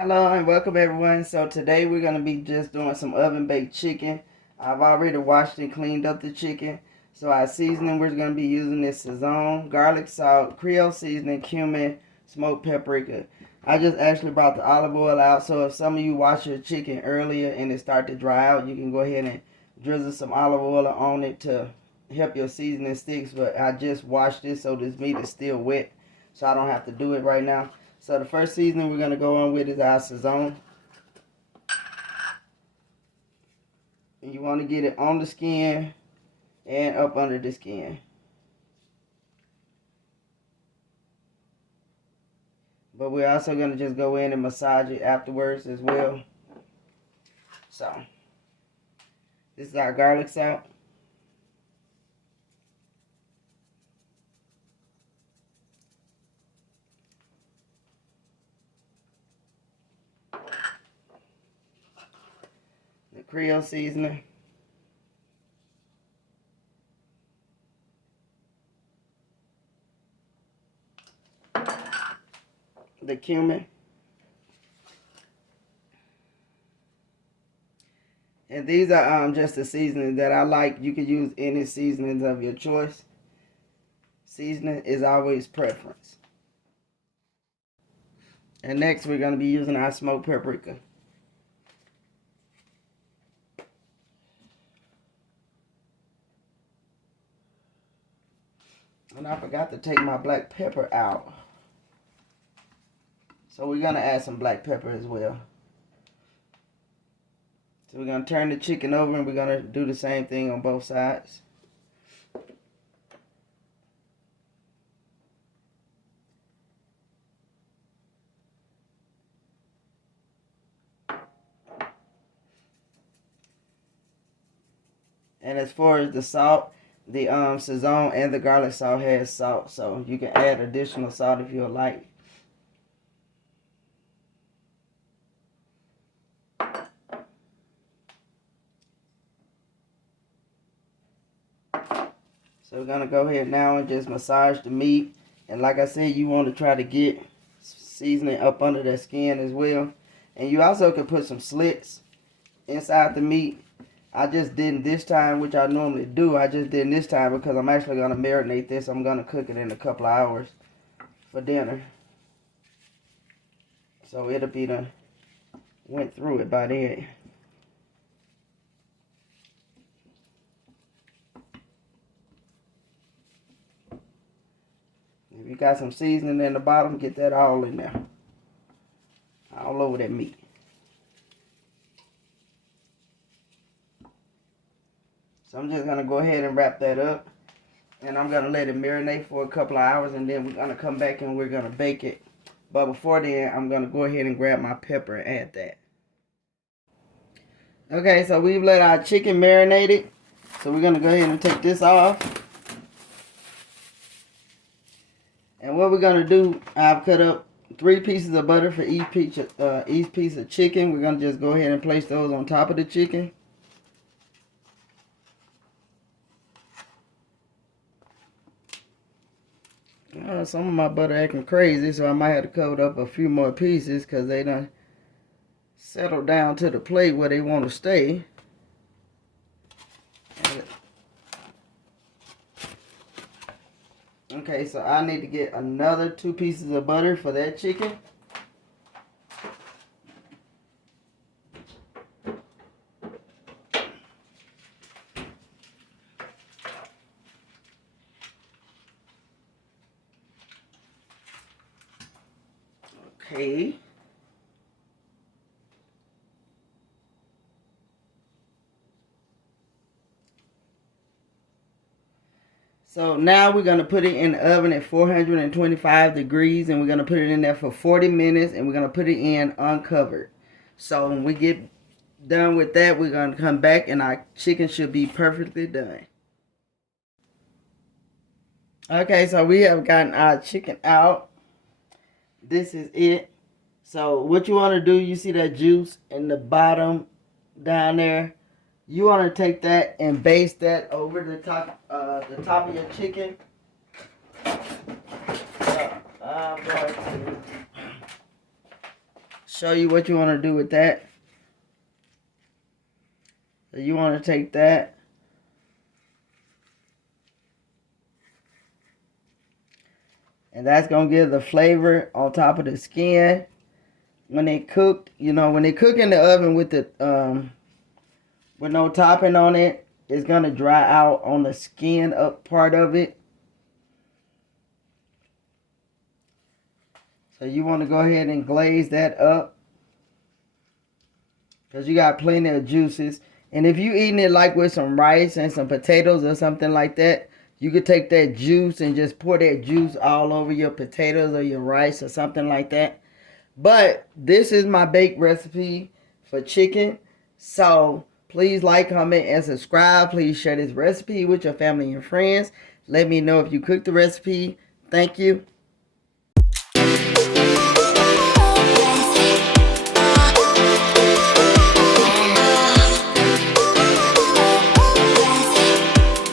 Hello and welcome everyone. So today we're going to be just doing some oven baked chicken. I've already washed and cleaned up the chicken. So our seasoning, we're going to be using this Sazon, garlic salt, Creole seasoning, cumin, smoked paprika. I just actually brought the olive oil out, so if some of you wash your chicken earlier and it start to dry out, you can go ahead and drizzle some olive oil on it to help your seasoning sticks. But I just washed it so this meat is still wet, so I don't have to do it right now. So the first seasoning we're going to go on with is our Sazon. And you want to get it on the skin and up under the skin. But we're also going to just go in and massage it afterwards as well. So, this is our garlic salt. The Creole seasoning. The cumin. And these are just the seasonings that I like. You can use any seasonings of your choice. Seasoning is always preference. And next we're going to be using our smoked paprika. And I forgot to take my black pepper out. So we're going to add some black pepper as well. So we're going to turn the chicken over and we're going to do the same thing on both sides. And as far as the salt, the Sazon and the garlic salt has salt, so you can add additional salt if you like. So we're going to go ahead now and just massage the meat. And like I said, you want to try to get seasoning up under the skin as well. And you also can put some slits inside the meat. I just didn't this time, which I normally do. I just didn't this time because I'm actually going to marinate this. I'm going to cook it in a couple of hours for dinner. So it'll be done. Went through it by then. If you got some seasoning in the bottom, get that all in there. All over that meat. So I'm just going to go ahead and wrap that up. And I'm going to let it marinate for a couple of hours. And then we're going to come back and we're going to bake it. But before then, I'm going to go ahead and grab my pepper and add that. Okay, so we've let our chicken marinate it. So we're going to go ahead and take this off. And what we're going to do, I've cut up 3 pieces of butter for each piece of chicken. We're going to just go ahead and place those on top of the chicken. Some of my butter acting crazy, so I might have to cover up a few more pieces because they done settled down to the plate where they want to stay. Okay, so I need to get another 2 pieces of butter for that chicken. Okay. So now we're going to put it in the oven at 425 degrees and we're going to put it in there for 40 minutes and we're going to put it in uncovered. So when we get done with that, we're going to come back and our chicken should be perfectly done. Okay, so we have gotten our chicken out. This is it. So what you want to do, you see that juice in the bottom down there? You want to take that and baste that over the top of your chicken. So I'm going to show you what you want to do with that. So you want to take that. And that's going to give the flavor on top of the skin. When they cooked, you know, when they cook in the oven with the with no topping on it, it's going to dry out on the skin up part of it. So you want to go ahead and glaze that up, because you got plenty of juices. And if you eating it like with some rice and some potatoes or something like that, you could take that juice and just pour that juice all over your potatoes or your rice or something like that. But this is my baked recipe for chicken. So please like, comment, and subscribe. Please share this recipe with your family and friends. Let me know if you cooked the recipe. Thank you.